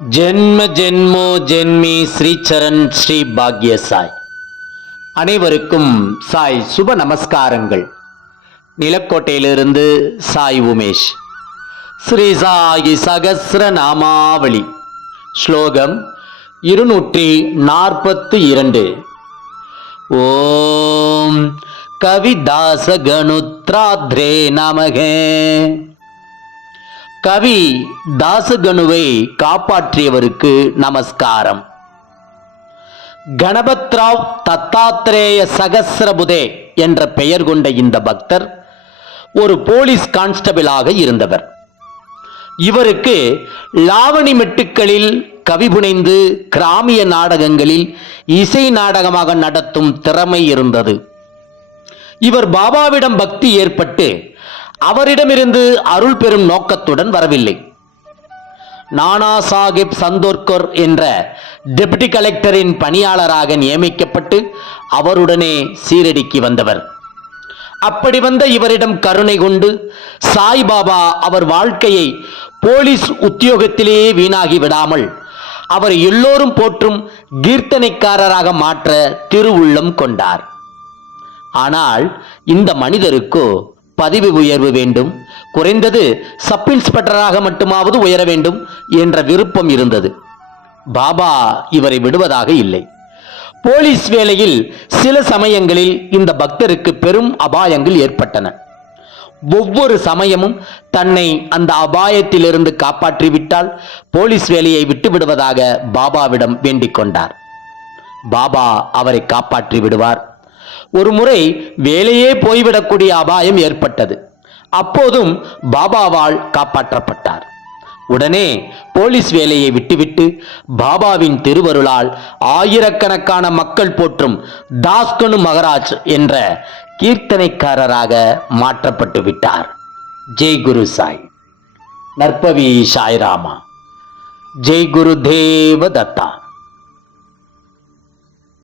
ஜென்ம ஜென்மோ ஜென்மி ஸ்ரீச்சரண் ஸ்ரீ பாக்ய சாய் அனைவருக்கும் சாய் சுப நமஸ்காரங்கள். நிலக்கோட்டையிலிருந்து சாய் உமேஷ். ஸ்ரீ சாயி சகசிர நாமாவளி. ஸ்லோகம் இருநூற்றி நாற்பத்து இரண்டு. ஓம் கவிதாசகணுத்ராத்ரே நமகே. கவி தாசகனுவை காப்பாற்றியவருக்கு நமஸ்காரம். கணபத்ராவ் தத்தாத்ரேய சகசிரபுதே என்ற பெயர் கொண்ட இந்த பக்தர் ஒரு போலீஸ் கான்ஸ்டபிளாக இருந்தவர். இவருக்கு லாவணி மெட்டுக்களில் கவி புனைந்து கிராமிய நாடகங்களில் இசை நாடகமாக நடத்தும் திறமை இருந்தது. இவர் பாபாவிடம் பக்தி ஏற்பட்டு அவரிடமிருந்து அருள் பெறும் நோக்கத்துடன் வரவில்லை. நானா சாஹிப் சந்தோர்கர் என்ற டெபுட்டி கலெக்டரின் பணியாளராக நியமிக்கப்பட்டு அவருடனே சீரடிக்கு வந்தவர். அப்படி வந்த இவரிடம் கருணை கொண்டு சாய்பாபா அவர் வாழ்க்கையை போலீஸ் உத்தியோகத்திலேயே வீணாகி விடாமல் அவர் எல்லோரும் போற்றும் கீர்த்தனைக்காரராக மாற்ற திருவுள்ளம் கொண்டார். ஆனால் இந்த மனிதருக்கோ பதவி உயர்வு வேண்டும். குறைந்தது சப் இன்ஸ்பெக்டராக மட்டுமாவது உயர வேண்டும் என்ற விருப்பம் இருந்தது. பாபா இவரை விடுவதாக இல்லை. போலீஸ் வேலையில் சில சமயங்களில் இந்த பக்தருக்கு பெரும் அபாயங்கள் ஏற்பட்டன. ஒவ்வொரு சமயமும் தன்னை அந்த அபாயத்திலிருந்து காப்பாற்றிவிட்டால் போலீஸ் வேலையை விட்டு விடுவதாக பாபாவிடம் வேண்டிக் கொண்டார். பாபா அவரை காப்பாற்றி விடுவார். ஒரு முறை வேலையே போய்விடக்கூடிய அபாயம் ஏற்பட்டது. அப்போதும் பாபாவால் காப்பாற்றப்பட்டார். உடனே போலீஸ் வேலையை விட்டுவிட்டு பாபாவின் திருவருளால் ஆயிரக்கணக்கான மக்கள் போற்றும் தாஸ்கனு மகராஜ் என்ற கீர்த்தனைக்காரராக மாற்றப்பட்டு விட்டார். ஜெய் குரு சாய். நற்பவி சாய்ராமா. ஜெய் குரு தேவ தத்தா.